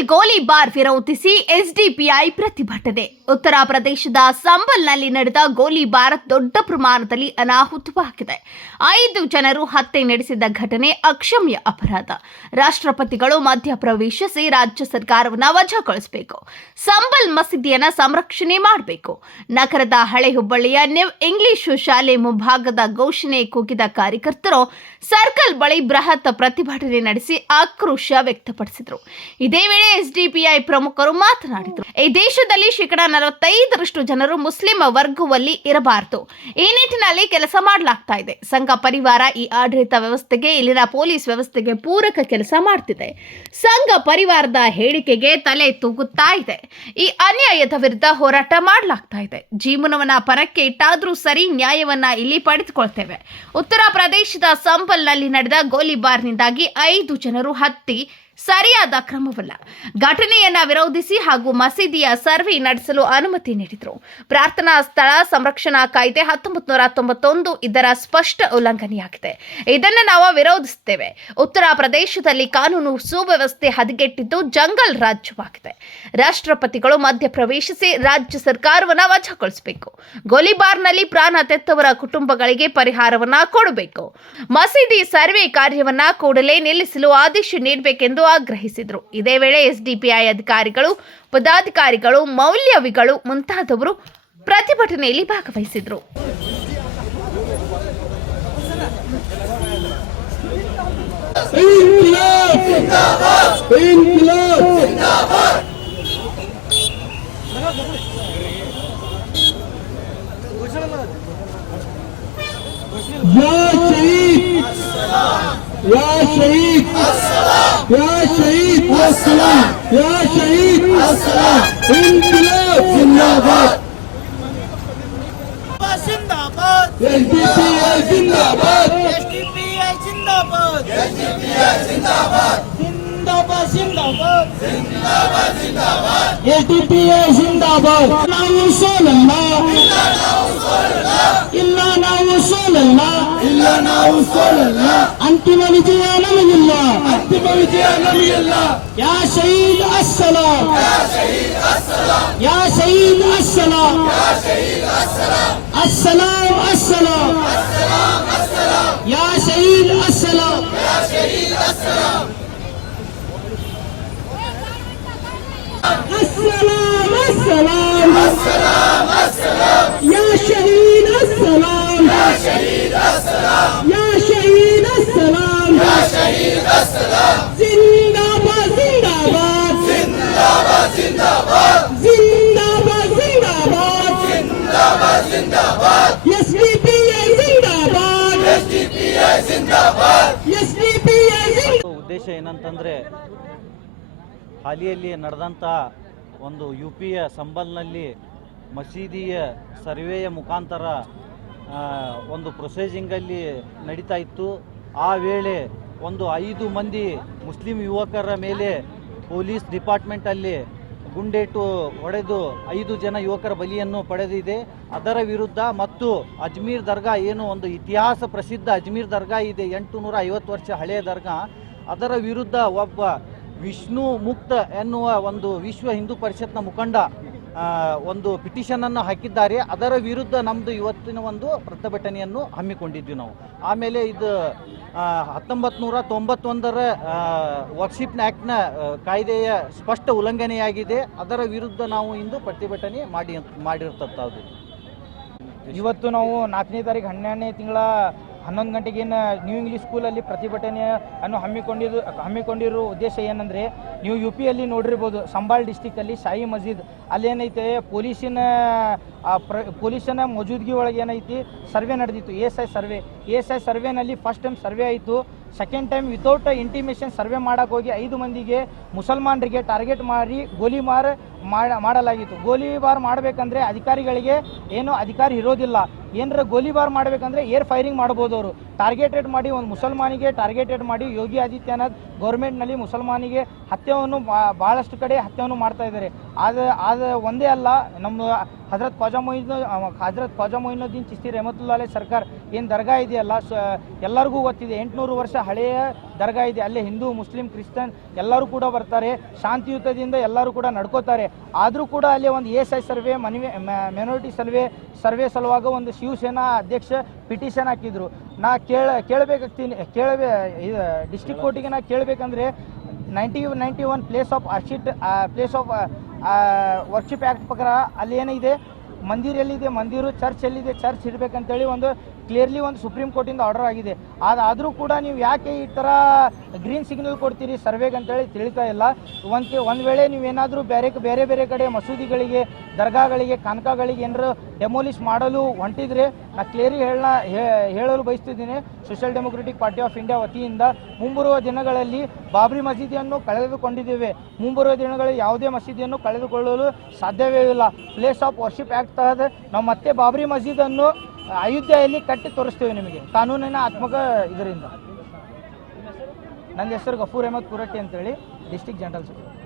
ಸಂಬಲ್ ಗೋಲಿಬಾರ್ ವಿರೋಧಿಸಿ ಎಸ್ಡಿಪಿಐ ಪ್ರತಿಭಟನೆ. ಉತ್ತರ ಪ್ರದೇಶದ ಸಂಬಲ್ನಲ್ಲಿ ನಡೆದ ಗೋಲಿಬಾರ್ ದೊಡ್ಡ ಪ್ರಮಾಣದಲ್ಲಿ ಅನಾಹುತವಾಗಿದೆ ಐದು ಜನರು ಹತ್ಯೆ ನಡೆಸಿದ ಘಟನೆ ಅಕ್ಷಮ್ಯ ಅಪರಾಧ. ರಾಷ್ಟ್ರಪತಿಗಳು ಮಧ್ಯಪ್ರವೇಶಿಸಿ ರಾಜ್ಯ ಸರ್ಕಾರವನ್ನು ವಜಾಗೊಳಿಸಬೇಕು. ಸಂಬಲ್ ಮಸೀದಿಯನ್ನು ಸಂರಕ್ಷಣೆ ಮಾಡಬೇಕು. ನಗರದ ಹಳೆ ಹುಬ್ಬಳ್ಳಿಯ ನ್ಯೂ ಇಂಗ್ಲಿಷ್ ಶಾಲೆ ಮುಂಭಾಗದ ಘೋಷಣೆ ಕೂಗಿದ ಕಾರ್ಯಕರ್ತರು ಸರ್ಕಲ್ ಬಳಿ ಬೃಹತ್ ಪ್ರತಿಭಟನೆ ನಡೆಸಿ ಆಕ್ರೋಶ ವ್ಯಕ್ತಪಡಿಸಿದರು. ಇದೇ ವೇಳೆ ಎಸ್ಡಿಪಿಐ ಪ್ರಮುಖರು ಮಾತನಾಡಿದರು. ಈ ದೇಶದಲ್ಲಿ ಶೇಕಡಾ ನಲವತ್ತೈದರಷ್ಟು ಜನರು ಮುಸ್ಲಿಂ ವರ್ಗದಲ್ಲಿ ಇರಬಾರದು. ಈ ನಿಟ್ಟಿನಲ್ಲಿ ಕೆಲಸ ಮಾಡಲಾಗ್ತಾ ಇದೆ. ಸಂಘ ಪರಿವಾರ ಈ ಆಡಳಿತ ವ್ಯವಸ್ಥೆಗೆ, ಇಲ್ಲಿನ ಪೊಲೀಸ್ ವ್ಯವಸ್ಥೆಗೆ ಪೂರಕ ಕೆಲಸ ಮಾಡ್ತಿದೆ. ಸಂಘ ಪರಿವಾರದ ಹೇಳಿಕೆಗೆ ತಲೆ ತೂಗುತ್ತಾ ಇದೆ. ಈ ಅನ್ಯಾಯದ ವಿರುದ್ಧ ಹೋರಾಟ ಮಾಡಲಾಗ್ತಾ ಇದೆ. ಜೀವನವನ್ನ ಪರಕ್ಕೆ ಇಟ್ಟಾದ್ರೂ ಸರಿ ನ್ಯಾಯವನ್ನ ಇಲ್ಲಿ ಪಡೆದುಕೊಳ್ತೇವೆ. ಉತ್ತರ ಪ್ರದೇಶದ ಸಂಪಲ್ನಲ್ಲಿ ನಡೆದ ಗೋಲಿಬಾರ್ನಿಂದಾಗಿ ಐದು ಜನರು ಹತ್ತಿ ಸರಿಯಾದ ಕ್ರಮವಲ್ಲ. ಘಟನೆಯನ್ನ ವಿರೋಧಿಸಿ ಹಾಗೂ ಮಸೀದಿಯ ಸರ್ವೆ ನಡೆಸಲು ಅನುಮತಿ ನೀಡಿದರು. ಪ್ರಾರ್ಥನಾ ಸ್ಥಳ ಸಂರಕ್ಷಣಾ ಕಾಯ್ದೆ ಹತ್ತೊಂಬತ್ತು ತೊಂಬತ್ತೊಂದು ಇದರ ಸ್ಪಷ್ಟ ಉಲ್ಲಂಘನೆಯಾಗಿದೆ. ಇದನ್ನು ನಾವು ವಿರೋಧಿಸುತ್ತೇವೆ. ಉತ್ತರ ಪ್ರದೇಶದಲ್ಲಿ ಕಾನೂನು ಸುವ್ಯವಸ್ಥೆ ಹದಗೆಟ್ಟಿದ್ದು ಜಂಗಲ್ ರಾಜ್ಯವಾಗಿದೆ. ರಾಷ್ಟ್ರಪತಿಗಳು ಮಧ್ಯಪ್ರವೇಶಿಸಿ ರಾಜ್ಯ ಸರ್ಕಾರವನ್ನು ವಜಾಗೊಳಿಸಬೇಕು. ಗೋಲಿಬಾರ್ನಲ್ಲಿ ಪ್ರಾಣ ತೆತ್ತವರ ಕುಟುಂಬಗಳಿಗೆ ಪರಿಹಾರವನ್ನ ಕೊಡಬೇಕು. ಮಸೀದಿ ಸರ್ವೆ ಕಾರ್ಯವನ್ನ ಕೂಡಲೇ ನಿಲ್ಲಿಸಲು ಆದೇಶ ನೀಡಬೇಕೆಂದು ಆಗ್ರಹಿಸಿದರು. ಇದೇ ವೇಳೆ ಎಸ್ಡಿಪಿಐ ಅಧಿಕಾರಿಗಳು ಪದಾಧಿಕಾರಿಗಳು ಮೌಲ್ಯವಿಗಳು ಮುಂತಾದವರು ಪ್ರತಿಭಟನೆಯಲ್ಲಿ ಭಾಗವಹಿಸಿದರು. Ya şehit Aslan! Ya şehit Aslan! İnkılap! Zindabad! Zindabad! HDP'ye zindabad! HDP'ye zindabad! HDP'ye zindabad! Zindabad zindabad! Zindabad zindabad! HDP'ye zindabad! وصول الله إلا وصول الله إلا وصول الله أنتم ವಿಜಯ ನಮಗಿಲ್ಲ ಅಂತಿಮ ವಿಜಯ ನಮಗಿಲ್ಲ ಯಾ ಶಹೀದ್ ಅಸ್ಸಲಾಂ ಯಾ ಶಹೀದ್ ಅಸ್ಸಲಾಂ ಅಸ್ಸಲಾಂ ಅಸ್ಸಲಾಂ ಯಾ ಶಹೀದ್ ಅಸ್ಸಲಾಂ ಯಾ ಶಹೀದ್ ಅಸ್ಸಲಾಂ ಜಿಂದಾಬಾದ್ ಜಿಂದಾಬಾದ್ ಜಿಂದಾಬಾದ್ ಜಿಂದಾಬಾದ್ ಎಸ್ ಪಿ ಎಸ್ ಪಿ ಉದ್ದೇಶ ಏನಂತಂದ್ರೆ, ಹಾಲಿಯಲ್ಲಿ ನಡೆದಂತ ಒಂದು ಯು ಪಿಯ ಸಂಬಲ್ನಲ್ಲಿ ಮಸೀದಿಯ ಸರ್ವೆಯ ಮುಖಾಂತರ ಒಂದು ಪ್ರೊಸೆಸಿಂಗಲ್ಲಿ ನಡೀತಾ ಇತ್ತು. ಆ ವೇಳೆ ಒಂದು ಐದು ಮಂದಿ ಮುಸ್ಲಿಂ ಯುವಕರ ಮೇಲೆ ಪೊಲೀಸ್ ಡಿಪಾರ್ಟ್ಮೆಂಟಲ್ಲಿ ಗುಂಡೇಟು ಹೊಡೆದು ಐದು ಜನ ಯುವಕರ ಬಲಿಯನ್ನು ಪಡೆದಿದೆ. ಅದರ ವಿರುದ್ಧ ಮತ್ತು ಅಜ್ಮೀರ್ ದರ್ಗಾ ಏನು ಒಂದು ಇತಿಹಾಸ ಪ್ರಸಿದ್ಧ ಅಜ್ಮೀರ್ ದರ್ಗಾ ಇದೆ ಎಂಟು ನೂರ ಐವತ್ತು ವರ್ಷ ಹಳೆಯ ದರ್ಗಾ. ಅದರ ವಿರುದ್ಧ ಒಬ್ಬ ವಿಷ್ಣು ಮುಕ್ತ ಎನ್ನುವ ಒಂದು ವಿಶ್ವ ಹಿಂದೂ ಪರಿಷತ್ನ ಮುಖಂಡ ಒಂದು ಪಿಟಿಷನನ್ನು ಹಾಕಿದ್ದಾರೆ. ಅದರ ವಿರುದ್ಧ ನಮ್ದು ಇವತ್ತಿನ ಒಂದು ಪ್ರತಿಭಟನೆಯನ್ನು ಹಮ್ಮಿಕೊಂಡಿದ್ವಿ ನಾವು. ಆಮೇಲೆ ಇದು ಹತ್ತೊಂಬತ್ತು ನೂರ ತೊಂಬತ್ತೊಂದರ ವರ್ಕ್ಶಿಪ್ ಆ್ಯಕ್ಟ್ನ ಕಾಯ್ದೆಯ ಸ್ಪಷ್ಟ ಉಲ್ಲಂಘನೆಯಾಗಿದೆ. ಅದರ ವಿರುದ್ಧ ನಾವು ಇಂದು ಪ್ರತಿಭಟನೆ ಮಾಡಿ ಮಾಡಿರ್ತದ್ದು ಇವತ್ತು ನಾವು ನಾಲ್ಕನೇ ತಾರೀಕು ಹನ್ನೆರಡನೇ ತಿಂಗಳ ಹನ್ನೊಂದು ಗಂಟೆಗೆ ಏನು ನ್ಯೂ ಇಂಗ್ಲೀಷ್ ಸ್ಕೂಲಲ್ಲಿ ಪ್ರತಿಭಟನೆಯನ್ನು ಹಮ್ಮಿಕೊಂಡಿದ್ದು, ಹಮ್ಮಿಕೊಂಡಿರೋ ಉದ್ದೇಶ ಏನಂದರೆ, ನೀವು ಯು ಪಿಯಲ್ಲಿ ನೋಡಿರ್ಬೋದು, ಸಂಬಾಳ್ ಡಿಸ್ಟಿಕಲ್ಲಿ ಶಾಹಿ ಮಸೀದ್. ಅಲ್ಲೇನೈತೆ, ಪೊಲೀಸಿನ ಪ್ರ, ಪೊಲೀಸಿನ ಮೌಜೂದ್ಗಿ ಒಳಗೆ ಏನೈತಿ, ಸರ್ವೆ ನಡೆದಿತ್ತು S I survey. S I ಸರ್ವೆನಲ್ಲಿ first time survey ಆಯಿತು. Second time without intimation survey ಮಾಡಕ್ಕೆ ಹೋಗಿ ಐದು ಮಂದಿಗೆ ಮುಸಲ್ಮಾನರಿಗೆ ಟಾರ್ಗೆಟ್ ಮಾಡಿ, ಗೋಲಿಮಾರ್ ಮಾಡ ಮಾಡಲಾಗಿತ್ತು. ಗೋಲಿಬಾರ್ ಮಾಡಬೇಕಂದ್ರೆ ಅಧಿಕಾರಿಗಳಿಗೆ ಏನು ಅಧಿಕಾರಿ ಇರೋದಿಲ್ಲ. ಏನರ ಗೋಲಿಬಾರ್ ಮಾಡಬೇಕಂದ್ರೆ ಏರ್ ಫೈರಿಂಗ್ ಮಾಡ್ಬೋದು ಅವರು ಟಾರ್ಗೆಟೆಡ್ ಮಾಡಿ ಒಂದು ಮುಸಲ್ಮಾನಿಗೆ ಟಾರ್ಗೆಟೆಡ್ ಮಾಡಿ ಯೋಗಿ ಆದಿತ್ಯನಾಥ್ ಗೌರ್ಮೆಂಟ್ನಲ್ಲಿ ಮುಸಲ್ಮಾನಿಗೆ ಹತ್ಯೆಯನ್ನು ಭಾಳಷ್ಟು ಕಡೆ ಹತ್ಯೆಯನ್ನು ಮಾಡ್ತಾ ಇದ್ದಾರೆ. ಆದ ಆದ ಒಂದೇ ಅಲ್ಲ, ನಮ್ಮ ಹಜರತ್ ಖ್ವಾಜಾ ಮೊಯಿನ್ ಹಜರತ್ ಖ್ವಾಜಾ ಮೊಯಿನುದ್ದೀನ್ ಚಿಸ್ತಿ ರೆಹಮತುಲ್ಲಾ ಸರ್ಕಾರ್ ಏನು ದರ್ಗಾ ಇದೆಯಲ್ಲ ಎಲ್ಲರಿಗೂ ಗೊತ್ತಿದೆ. ಎಂಟುನೂರು ವರ್ಷ ಹಳೆಯ ದರ್ಗಾ ಇದೆ. ಅಲ್ಲಿ ಹಿಂದೂ, ಮುಸ್ಲಿಂ, ಕ್ರಿಶ್ಚಿಯನ್ ಎಲ್ಲರೂ ಕೂಡ ಬರ್ತಾರೆ. ಶಾಂತಿಯುತದಿಂದ ಎಲ್ಲರೂ ಕೂಡ ನಡ್ಕೋತಾರೆ. ಆದರೂ ಕೂಡ ಅಲ್ಲಿ ಒಂದು ಎಸ್ ಐ ಸರ್ವೆ ಮನವಿ ಮೆನೋರಿಟಿ ಸರ್ವೆ ಸರ್ವೆ ಸಲುವಾಗ ಒಂದು ಶಿವಸೇನಾ ಅಧ್ಯಕ್ಷ ಪಿಟಿಷನ್ ಹಾಕಿದ್ರು. ನಾ ಕೇಳ ಕೇಳಬೇಕಾಗ್ತೀನಿ ಕೇಳಬೇ ಡಿಸ್ಟಿಕ್ ಕೋರ್ಟಿಗೆ ನಾ ಕೇಳಬೇಕಂದ್ರೆ ninety ninety one place of worship place of worship act ಪ್ರಕಾರ ಅಲ್ಲಿ ಏನಿದೆ? ಮಂದಿರ ಎಲ್ಲಿದೆ? ಮಂದಿರು ಚರ್ಚ್ ಎಲ್ಲಿದೆ? ಚರ್ಚ್ ಇಡಬೇಕಂತೇಳಿ ಒಂದು ಕ್ಲಿಯರ್ಲಿ ಒಂದು ಸುಪ್ರೀಂ ಕೋರ್ಟಿಂದ ಆರ್ಡರ್ ಆಗಿದೆ. ಅದಾದರೂ ಕೂಡ ನೀವು ಯಾಕೆ ಈ ಥರ ಗ್ರೀನ್ ಸಿಗ್ನಲ್ ಕೊಡ್ತೀರಿ? ಸರ್ವೆಗೆ ಅಂತೇಳಿ ತಿಳಿತಾ ಇಲ್ಲ. ಒಂದು ಒಂದು ವೇಳೆ ನೀವೇನಾದರೂ ಬೇರೆ ಬೇರೆ ಬೇರೆ ಕಡೆ ಮಸೂದಿಗಳಿಗೆ, ದರ್ಗಾಗಳಿಗೆ ಕನಕಗಳಿಗೆ ಏನಾರು ಡೆಮೋಲಿಷ್ ಮಾಡಲು ಹೊಂಟಿದ್ರೆ ನಾ ಕ್ಲಿಯರಿ ಹೇಳ ಹೇಳಲು ಬಯಸ್ತಿದ್ದೀನಿ. Social Democratic Party of India ವತಿಯಿಂದ ಮುಂಬರುವ ದಿನಗಳಲ್ಲಿ ಬಾಬ್ರಿ ಮಸೀದಿಯನ್ನು ಕಳೆದುಕೊಂಡಿದ್ದೇವೆ. ಮುಂಬರುವ ದಿನಗಳಲ್ಲಿ ಯಾವುದೇ ಮಸೀದಿಯನ್ನು ಕಳೆದುಕೊಳ್ಳಲು ಸಾಧ್ಯವೇ ಇಲ್ಲ. ಪ್ಲೇಸ್ ಆಫ್ ವರ್ಷಿಪ್ ಆ್ಯಕ್ಟ್ ತಹದ ನಾವು ಮತ್ತೆ ಬಾಬ್ರಿ ಮಸೀದನ್ನು ಅಯೋಧ್ಯೆಯಲ್ಲಿ ಕಟ್ಟಿ ತೋರಿಸ್ತೇವೆ ನಿಮಗೆ. ಕಾನೂನಿನ ಆತ್ಮಕ ಇದರಿಂದ. ನನ್ನ ಹೆಸರು ಗಫೂರ್ ಅಹಮದ್ ಕುರಟ್ಟಿ ಅಂತೇಳಿ, ಡಿಸ್ಟಿಕ್ ಜನರಲ್ ಸೆಕ್ರೆಟರಿ.